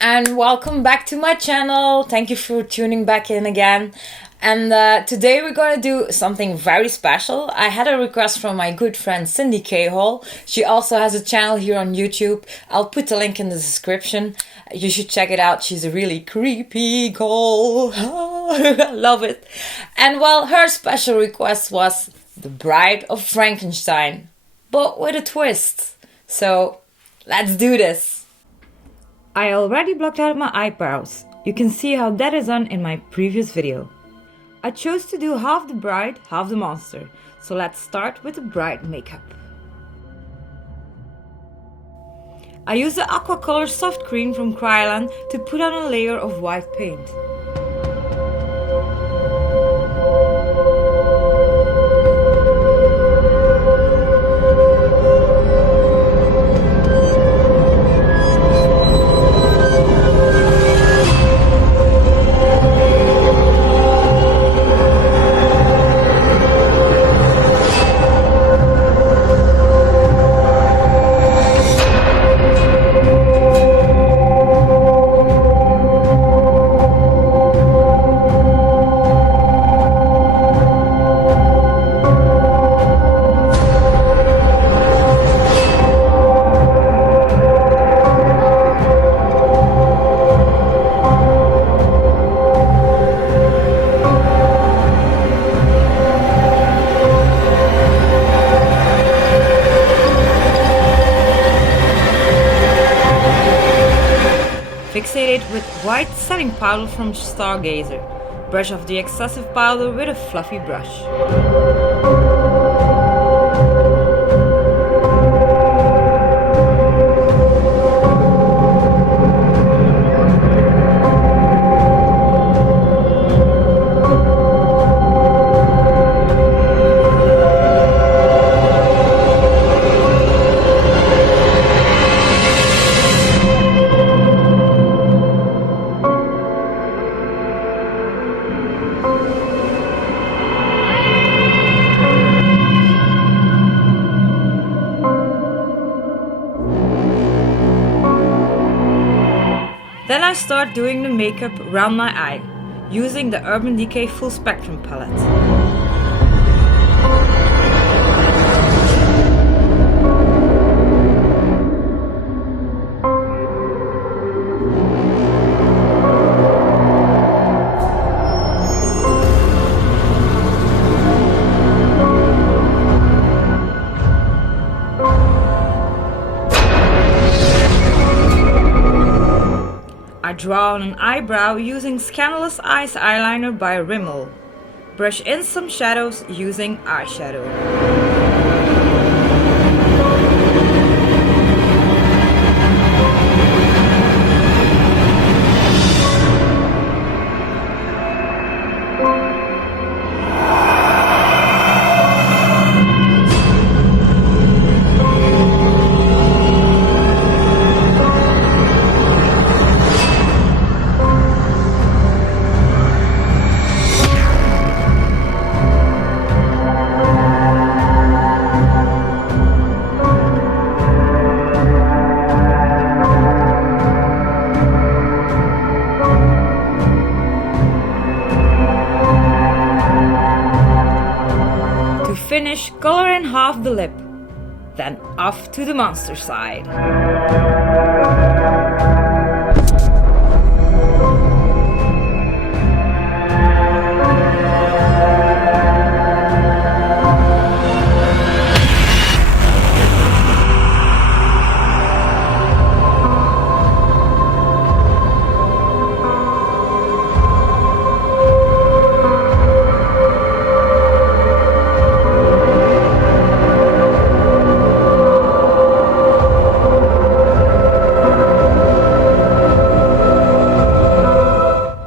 and welcome back to my channel. Thank you for tuning back in again. And today we're gonna do something very special. I had a request from my good friend Cindy Cahall. She also has a channel here on YouTube. I'll put the link in the description. You should check it out. She's a really creepy girl. I love it. And well, her special request was the Bride of Frankenstein, but with a twist. So let's do this. I already blocked out my eyebrows. You can see how that is done in my previous video. I chose to do half the bride, half the monster. So let's start with the bride makeup. I used the Aqua color soft cream from Eyeliner to put on a layer of white paint. Fixate it with white setting powder from Stargazer. Brush off the excessive powder with a fluffy brush. Then I start doing the makeup around my eye, using the Urban Decay Full Spectrum palette. I draw on an eyebrow using Scandalous Eyes Eyeliner by Rimmel. Brush in some shadows using Eyeshadow. Finish, color in half the lip, then off to the monster side.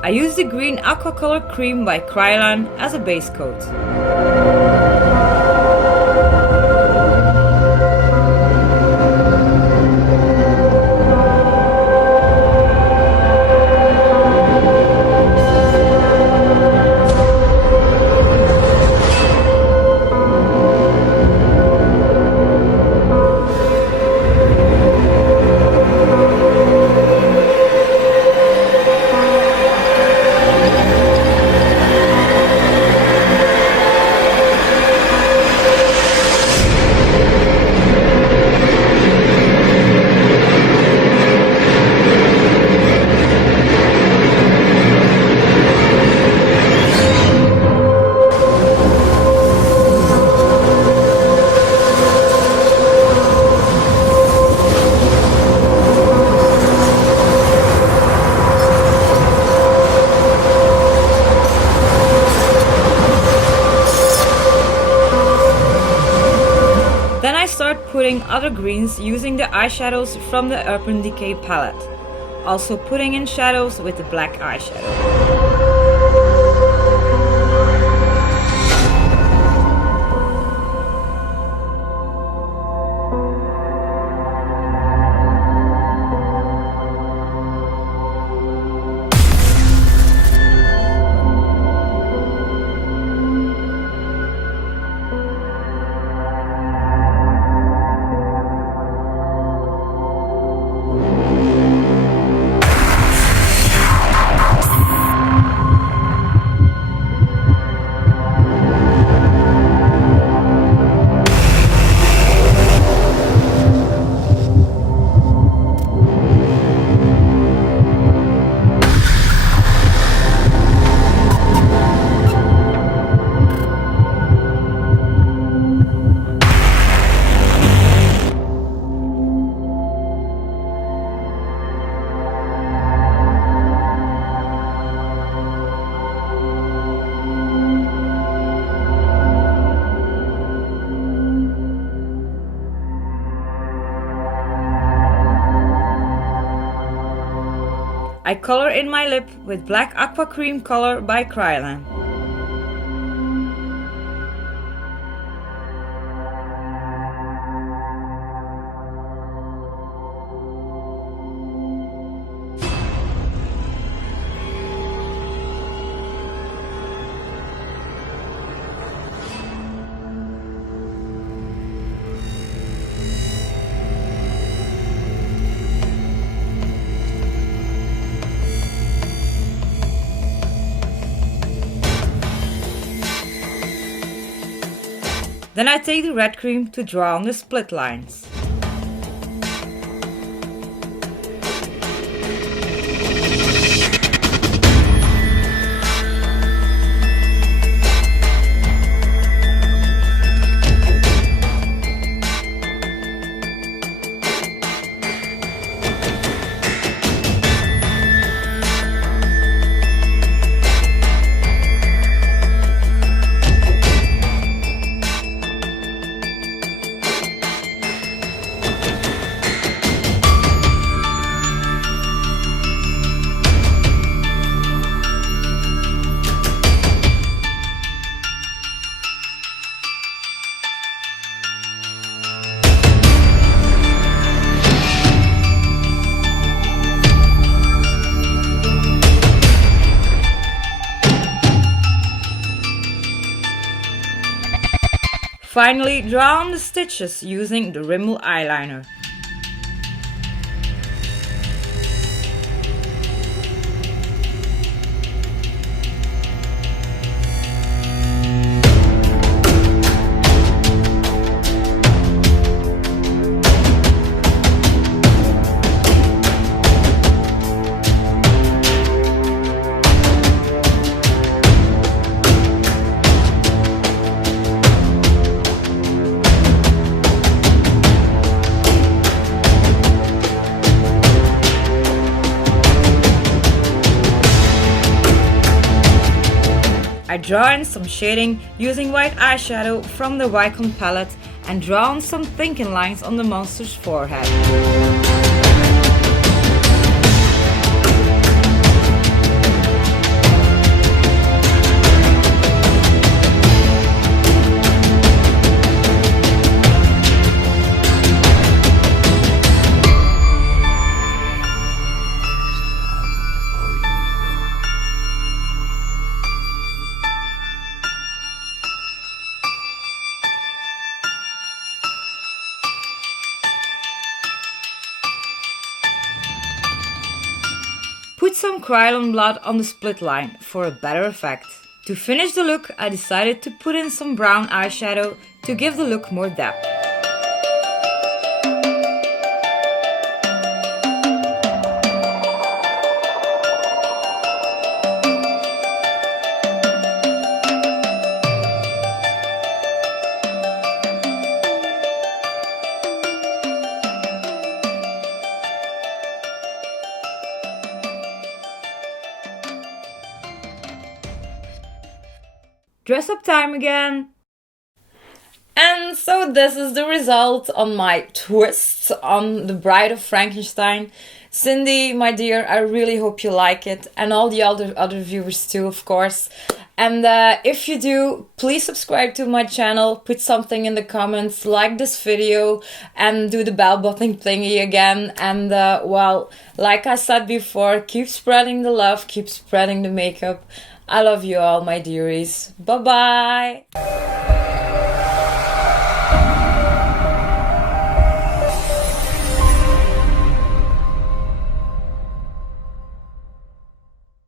I use the green Aqua color cream by Eyeliner as a base coat. other greens using the eyeshadows from the Urban Decay palette. Also putting in shadows with the black eyeshadow. I color in my lip with black Aqua cream color by Eyeliner. Then I take the red cream to draw on the split lines. Finally, draw on the stitches using the Rimmel eyeliner. I draw in some shading using white eyeshadow from the Wycon palette and draw on some thinking lines on the monster's forehead. Put some Krylon blood on the split line for a better effect. To finish the look, I decided to put in some brown eyeshadow to give the look more depth. Dress up time again! And so this is the result on my twist on the Bride of Frankenstein. Cindy, my dear, I really hope you like it, and all the other viewers too, of course. And if you do, please subscribe to my channel, put something in the comments, like this video, and do the bell button thingy again. And well, like I said before, keep spreading the love, keep spreading the makeup. I love you all, my dearies. Bye bye.